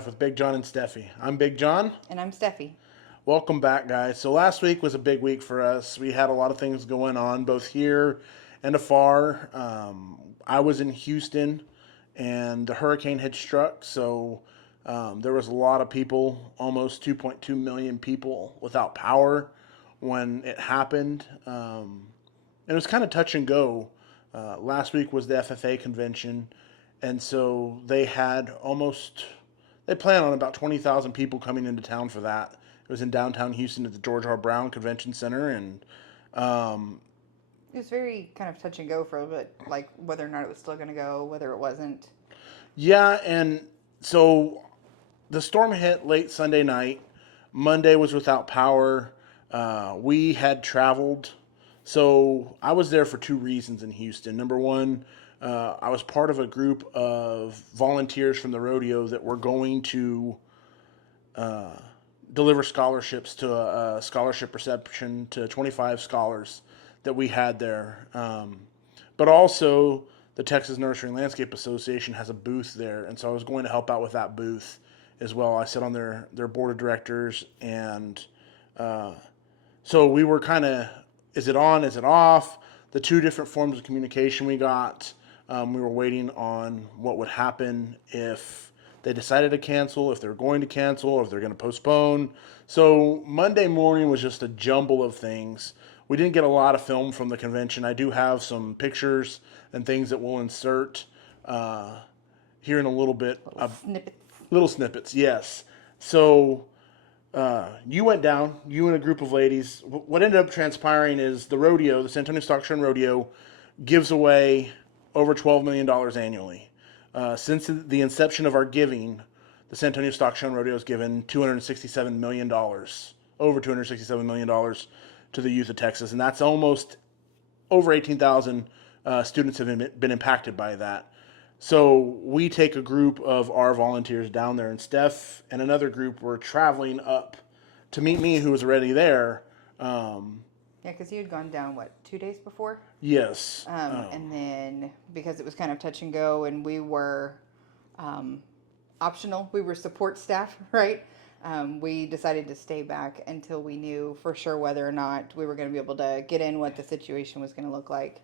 Life with Big John and Steffi. I'm Big John. And I'm Steffi. Welcome back, guys. So last week was a big week for us. We had a lot of things going on, both here and afar. I was in Houston, and the hurricane had struck, so there was a lot of people, almost 2.2 million people without power when it happened. And it was kind of touch and go. Last week was the FFA convention, and so they plan on about 20,000 people coming into town for that. It was in downtown Houston at the George R. Brown Convention Center, and um, It was very kind of touch and go for a little bit, like whether or not it was still going to go, whether it wasn't. yeah, and so the storm hit late Sunday night. Monday was without power. We had traveled. So I was there for two reasons in Houston. Number one, I was part of a group of volunteers from the rodeo that were going to uh, deliver scholarships to a scholarship reception to 25 scholars that we had there. But also, the Texas Nursery and Landscape Association has a booth there, and so I was going to help out with that booth as well. I sit on their board of directors, and uh, so we were kind of, is it on, is it off? The two different forms of communication we got. We were waiting on what would happen if they decided to cancel, if they're going to cancel, or if they're going to postpone. So Monday morning was just a jumble of things. We didn't get a lot of film from the convention. I do have some pictures and things that we'll insert uh, here in a little bit. Little snippets. Little snippets, yes. So you went down, you and a group of ladies. What ended up transpiring is the rodeo, the San Antonio Stock Show and Rodeo, gives away over $12 million annually. Since the inception of our giving, the San Antonio Stock Show and Rodeo has given $267 million, over $267 million to the youth of Texas. And that's almost over 18,000 students have been impacted by that. So we take a group of our volunteers down there, and Steph and another group were traveling up to meet me, who was already there. Um, Yeah, because you had gone down, what, 2 days before? yes. And then because it was kind of touch and go and we were um, optional, we were support staff, right? We decided to stay back until we knew for sure whether or not we were going to be able to get in, what the situation was going to look like.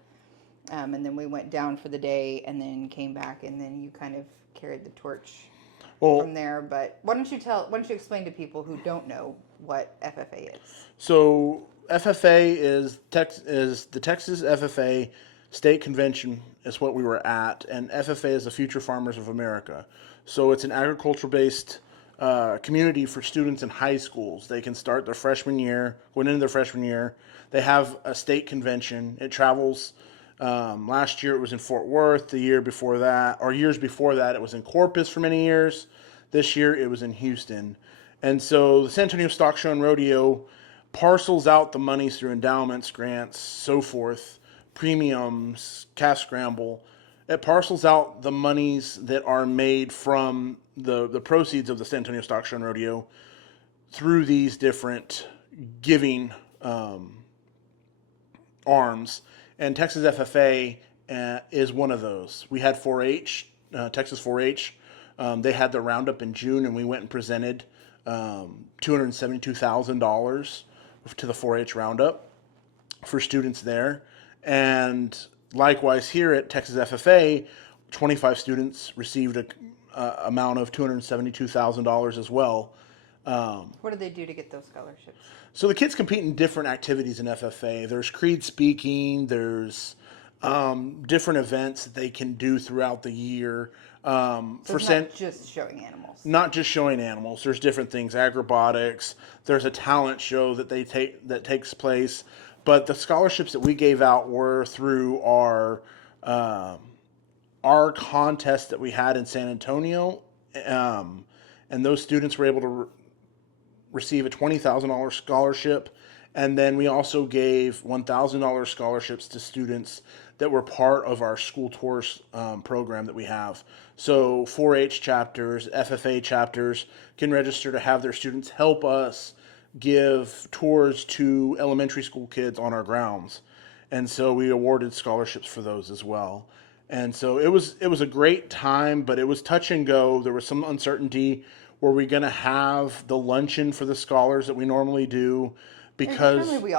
And then we went down for the day and then came back, and then you kind of carried the torch Well, from there. But why don't you explain to people who don't know what FFA is? so FFA is the Texas FFA State Convention is what we were at, and FFA is the Future Farmers of America. So it's an agriculture-based community for students in high schools. They can start their freshman year, going into their freshman year. They have a state convention. It travels. Last year it was in Fort Worth. The year before that, or years before that, it was in Corpus for many years. This year it was in Houston. And so the San Antonio Stock Show and Rodeo parcels out the monies through endowments, grants, so forth, premiums, calf scramble. It parcels out the monies that are made from the proceeds of the San Antonio Stock Show and Rodeo through these different giving arms. And Texas FFA is one of those. We had 4-H, Texas 4-H. They had their roundup in June, and we went and presented $272,000 to the 4-H roundup for students there. And likewise here at Texas FFA, 25 students received a amount of $272,000 as well. What did they do to get those scholarships? So the kids compete in different activities in FFA. There's creed speaking. There's different events that they can do throughout the year. So it's not just showing animals. Not just showing animals. There's different things, acrobatics. There's a talent show that takes place. But the scholarships that we gave out were through our contest that we had in San Antonio, and those students were able to receive a $20,000 scholarship, and then we also gave $1,000 scholarships to students that were part of our school tours program that we have. So 4-H chapters, FFA chapters can register to have their students help us give tours to elementary school kids on our grounds. And so we awarded scholarships for those as well. And so it was a great time, but it was touch and go. There was some uncertainty Were we going to have the luncheon for the scholars that we normally do? Because Because, normally we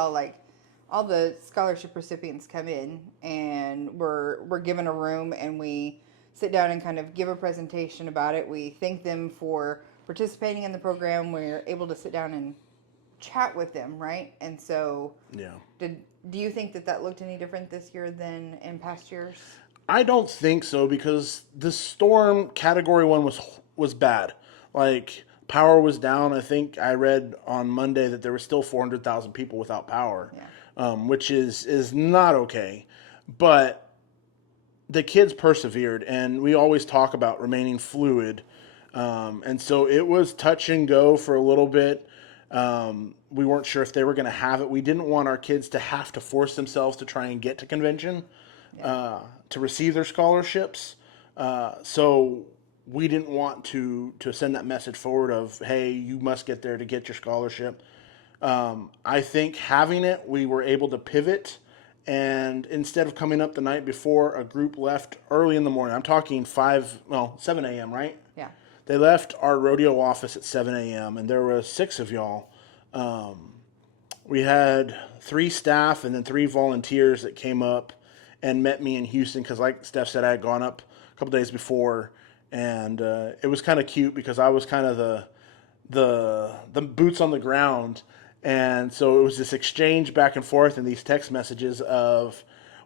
all the scholarship recipients come in and we're given a room and we sit down and kind of give a presentation about it. We thank them for participating in the program. We're able to sit down and chat with them, right? And so, yeah. do you think that that looked any different this year than in past years? I don't think so because the storm category 1 was bad. Like power was down. I think I read on Monday that there were still 400,000 people without power, Yeah. which is not okay. But the kids persevered, and we always talk about remaining fluid. And so it was touch and go for a little bit. We weren't sure if they were going to have it. We didn't want our kids to have to force themselves to try and get to convention to receive their scholarships. So we didn't want to send that message forward of, hey, you must get there to get your scholarship. I think having it, we were able to pivot. And instead of coming up the night before, a group left early in the morning. I'm talking 7 a.m., right? Yeah. They left our rodeo office at 7 a.m., and there were 6 of y'all. We had 3 staff and then 3 volunteers that came up and met me in Houston because, like Steph said, I had gone up a couple days before, and it was kind of cute because I was kind of the boots on the ground, and so it was this exchange back and forth and these text messages of,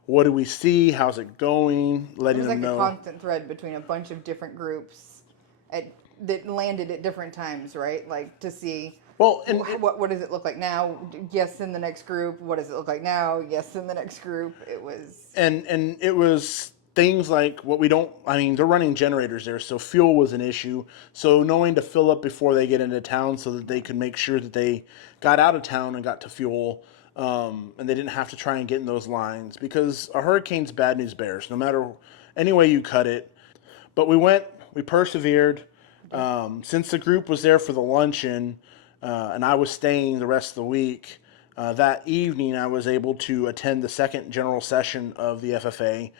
what do we see? How's it going? It Letting was them like a know. constant thread between a bunch of different groups that landed at different times, right? Like to see Well, and what does it look like now? Yes, in the next group. What does it look like now? Yes, in the next group. It was. and it was things like what we don't. I mean, they're running generators there, so fuel was an issue. So knowing to fill up before they get into town, so that they could make sure that they got out of town and got to fuel, and they didn't have to try and get in those lines because a hurricane's bad news bears, no matter any way you cut it. But we persevered. Since the group was there for the luncheon, and I was staying the rest of the week, that evening I was able to attend the second general session of the FFA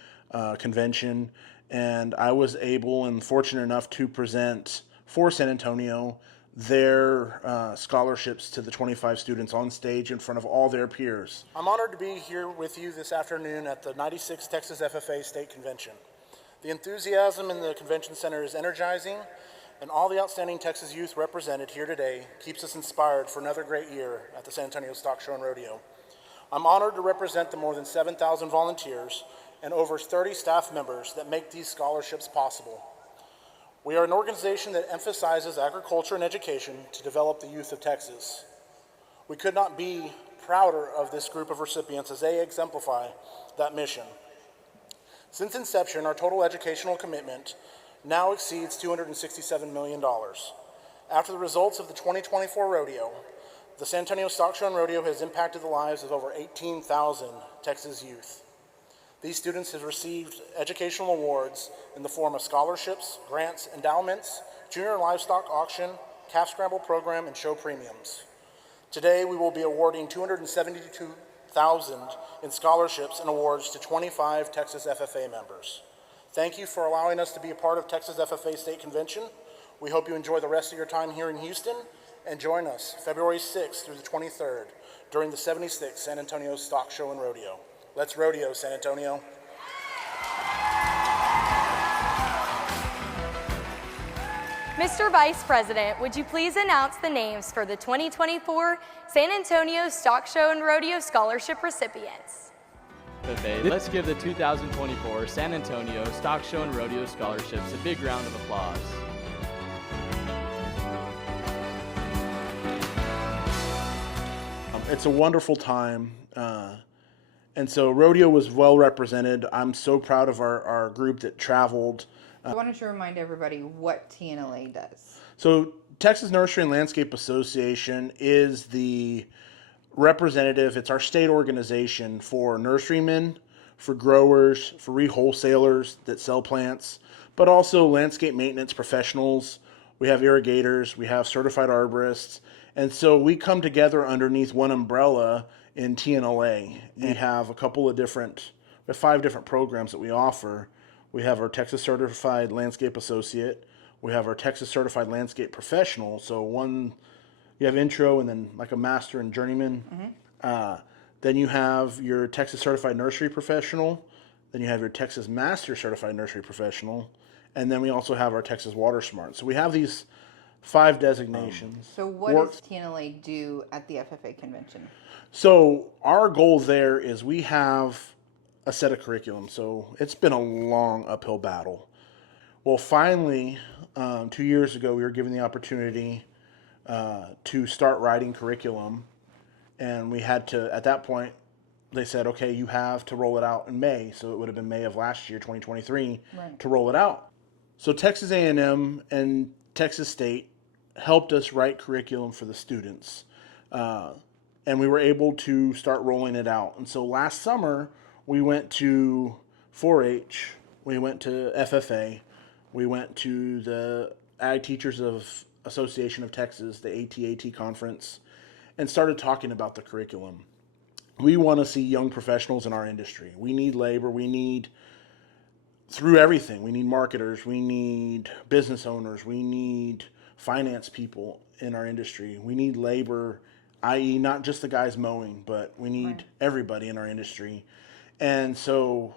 convention, and I was able and fortunate enough to present for San Antonio their scholarships to the 25 students on stage in front of all their peers. I'm honored to be here with you this afternoon at the 96th Texas FFA State Convention. The enthusiasm in the convention center is energizing, and all the outstanding Texas youth represented here today keeps us inspired for another great year at the San Antonio Stock Show and Rodeo. I'm honored to represent the more than 7,000 volunteers and over 30 staff members that make these scholarships possible. We are an organization that emphasizes agriculture and education to develop the youth of Texas. We could not be prouder of this group of recipients as they exemplify that mission. Since inception, our total educational commitment now exceeds $267 million. After the results of the 2024 rodeo, the San Antonio Stock Show and Rodeo has impacted the lives of over 18,000 Texas youth. These students have received educational awards in the form of scholarships, grants, endowments, junior livestock auction, calf scramble program, and show premiums. Today, we will be awarding $272,000 in scholarships and awards to 25 Texas FFA members. Thank you for allowing us to be a part of Texas FFA State Convention. We hope you enjoy the rest of your time here in Houston, and join us February 6th through the 23rd during the 76th San Antonio Stock Show and Rodeo. Let's rodeo, San Antonio. Mr. Vice President, would you please announce the names for the 2024 San Antonio Stock Show and Rodeo Scholarship recipients? FFA, let's give the 2024 San Antonio Stock Show and Rodeo Scholarships a big round of applause. It's a wonderful time. And so rodeo was well represented. I'm so proud of our group that traveled. I wanted to remind everybody what TNLA does. So Texas Nursery and Landscape Association is the representative. It's our state organization for nurserymen, for growers, for wholesalers that sell plants, but also landscape maintenance professionals. We have irrigators, we have certified arborists. And so we come together underneath one umbrella in TNLA. We have a couple of different, we have 5 different programs that we offer. We have our Texas Certified Landscape Associate. We have our Texas Certified Landscape Professional. So you have intro and then like a master and journeyman. Then you have your Texas Certified Nursery Professional. Then you have your Texas Master Certified Nursery Professional. And then we also have our Texas Water Smart. So we have these 5 designations. So what does TNLA do at the FFA convention? So our goal there is we have a set of curriculum. So it's been a long uphill battle. Well, finally, 2 years ago, we were given the opportunity to start writing curriculum. And we had to, at that point, they said, okay, you have to roll it out in May. So it would have been May of last year, 2023, to roll it out. So Texas A&M and Texas State helped us write curriculum for the students. And we were able to start rolling it out. And so last summer, we went to 4-H, we went to FFA, we went to the Ag Teachers of Association of Texas, the ATAT conference, and started talking about the curriculum. We want to see young professionals in our industry. We need labor. We need, through everything, we need marketers. We need business owners. We need finance people in our industry. We need labor, i.e. not just the guys mowing, but we need everybody in our industry. And so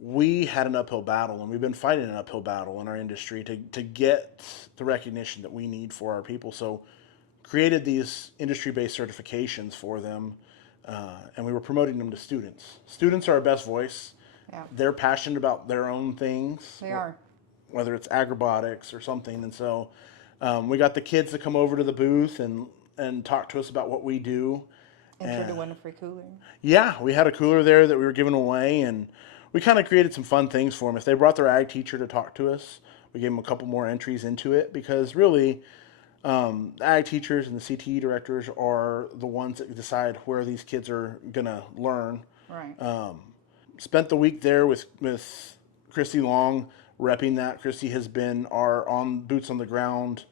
we had an uphill battle, and we've been fighting an uphill battle in our industry to get the recognition that we need for our people. So created these industry-based certifications for them, and we were promoting them to students. Students are our best voice. Yeah. They're passionate about their own things. They are. Whether it's agrobotics or something. And so we got the kids to come over to the booth and talk to us about what we do. Enter to win a free cooler. Yeah, we had a cooler there that we were giving away, and we kind of created some fun things for them. If they brought their ag teacher to talk to us, we gave them a couple more entries into it, because really the ag teachers and the CTE directors are the ones that decide where these kids are going to learn. Right. Spent the week there with Christy Long, repping that. Christy has been our boots on the ground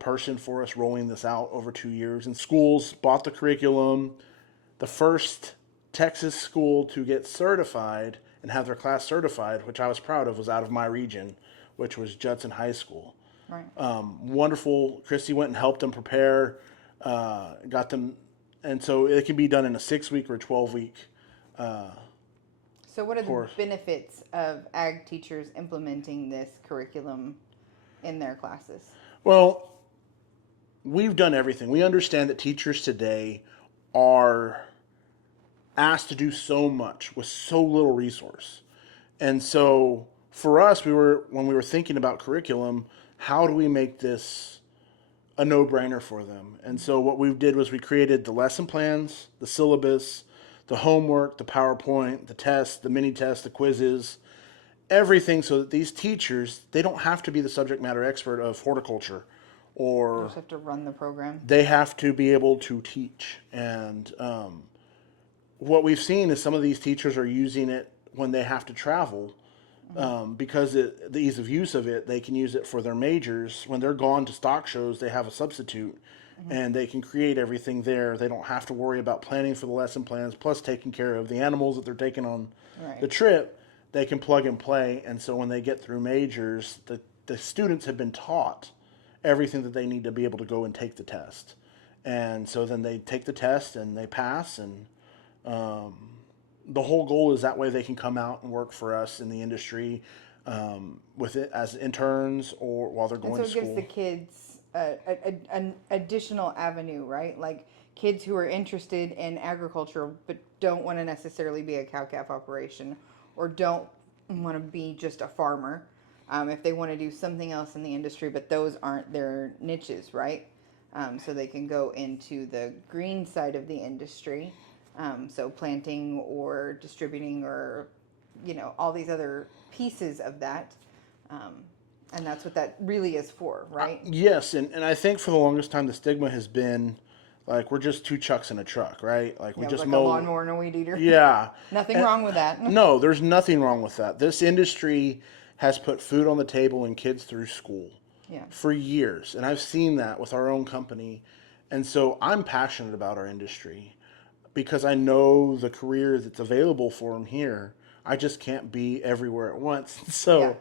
person for us, rolling this out over 2 years. And schools bought the curriculum. The first Texas school to get certified and have their class certified, which I was proud of, was out of my region, which was Judson High School. Right. Wonderful. Christy went and helped them prepare, got them, and so it can be done in a 6-week or a 12-week. So what are the benefits of ag teachers implementing this curriculum in their classes? Well, we've done everything. We understand that teachers today are asked to do so much with so little resource. And so for us, when we were thinking about curriculum, how do we make this a no-brainer for them? And so what we did was we created the lesson plans, the syllabus, the homework, the PowerPoint, the tests, the mini tests, the quizzes, everything, so that these teachers, they don't have to be the subject matter expert of horticulture, or They just have to run the program. they have to be able to teach. And what we've seen is some of these teachers are using it when they have to travel, because the ease of use of it, they can use it for their majors. When they're gone to stock shows, they have a substitute, and they can create everything there. They don't have to worry about planning for the lesson plans, plus taking care of the animals that they're taking on the trip. They can plug and play. And so when they get through majors, the students have been taught everything that they need to be able to go and take the test. And so then they take the test and they pass, and the whole goal is that way they can come out and work for us in the industry with it as interns or while they're going to school. So it gives the kids an additional avenue, right? Like kids who are interested in agriculture but don't want to necessarily be a cow-calf operation, or don't want to be just a farmer. If they want to do something else in the industry, but those aren't their niches, right? So they can go into the green side of the industry. So planting or distributing, or, all these other pieces of that. And that's what that really is for, right? Yes, and I think for the longest time the stigma has been like we're just two chucks in a truck, right? Like we just like mow. a lawnmower and a weed eater. Yeah. Nothing wrong with that. No, there's nothing wrong with that. This industry has put food on the table and kids through school for years, and I've seen that with our own company. And so I'm passionate about our industry because I know the career that's available for them here. I just can't be everywhere at once. So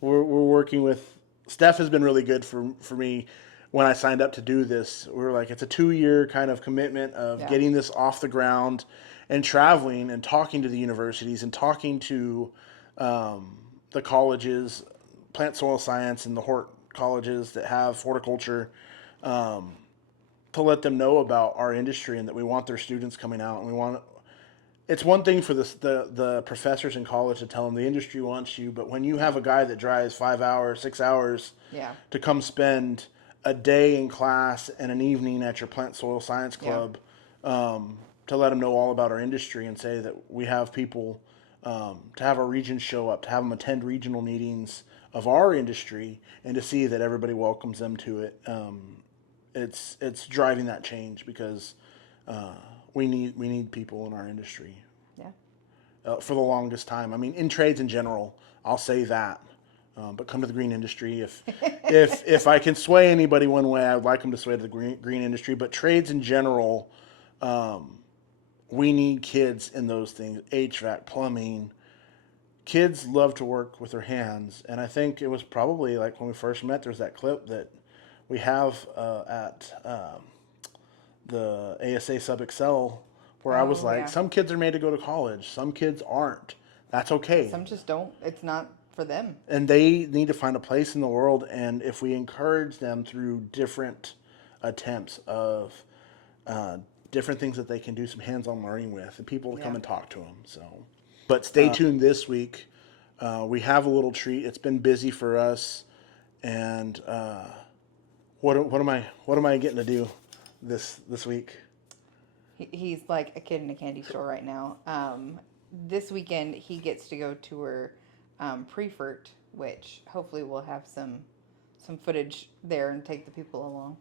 we're working with Steph has been really good for me when I signed up to do this. We were like, it's a 2-year kind of commitment of getting this off the ground and traveling and talking to the universities and talking to the colleges, plant soil science and the hort colleges that have horticulture, to let them know about our industry and that we want their students coming out, and we want. It's one thing for the professors in college to tell them the industry wants you, but when you have a guy that drives 5 hours, 6 hours to come spend a day in class and an evening at your plant soil science club, to let them know all about our industry and say that we have people, to have our regions show up, to have them attend regional meetings of our industry, and to see that everybody welcomes them to it. It's driving that change because we need people in our industry. For the longest time. I mean, in trades in general, I'll say that. But come to the green industry. If I can sway anybody one way, I would like them to sway to the green industry. But trades in general, we need kids in those things. HVAC, plumbing. Kids love to work with their hands. And I think it was probably like when we first met, there's that clip that we have at the ASA Sub Excel where I was like, some kids are made to go to college. Some kids aren't. That's okay. Some just don't. It's not for them. And they need to find a place in the world. And if we encourage them through different attempts of different things that they can do some hands-on learning with, and people to come and talk to them. So, but stay tuned this week. We have a little treat. It's been busy for us. And what am I getting to do this week? He's like a kid in a candy store right now. This weekend he gets to go tour Prefert, which hopefully we'll have some footage there and take the people along.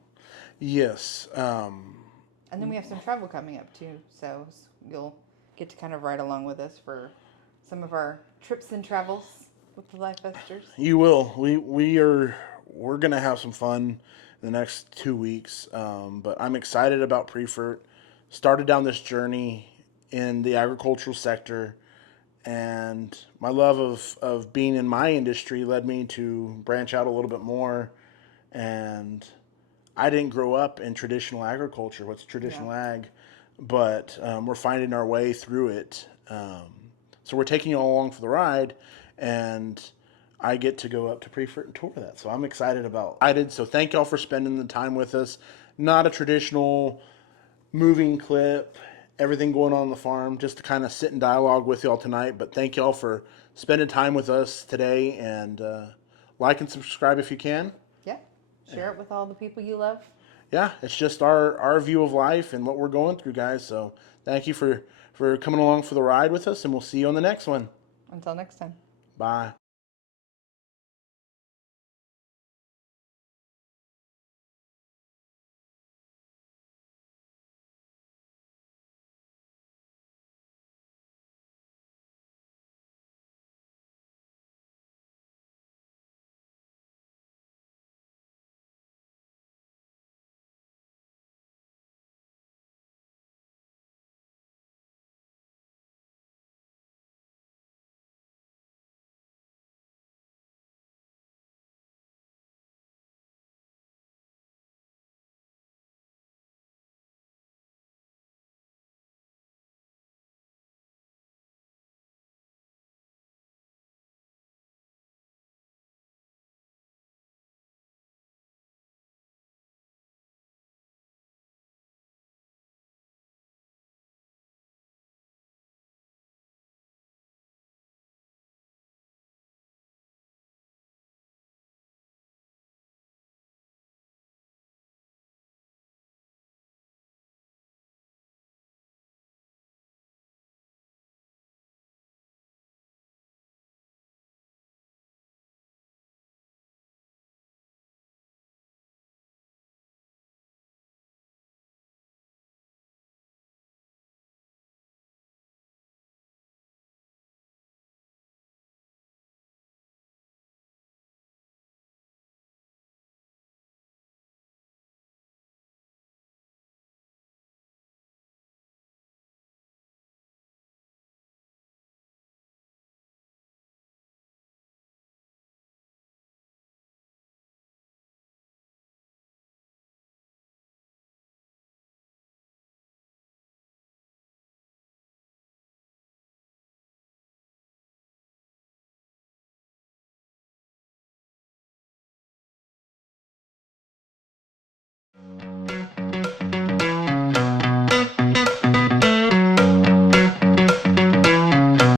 Yes. And then we have some travel coming up too, so you'll get to kind of ride along with us for some of our trips and travels with the Leif Esters. You will. We're gonna have some fun in the next 2 weeks. But I'm excited about Prefert. Started down this journey in the agricultural sector, and my love of being in my industry led me to branch out a little bit more. And I didn't grow up in traditional agriculture. What's traditional ag? But we're finding our way through it. So we're taking you all along for the ride, and I get to go up to Prefert and tour that. So I'm excited about it. So thank y'all for spending the time with us. Not a traditional moving clip, everything going on the farm, just to kind of sit in dialogue with y'all tonight. But thank y'all for spending time with us today, and like and subscribe if you can. Yeah. Share it with all the people you love. Yeah, it's just our view of life and what we're going through, guys. So thank you for coming along for the ride with us, and we'll see you on the next one. Until next time. Bye.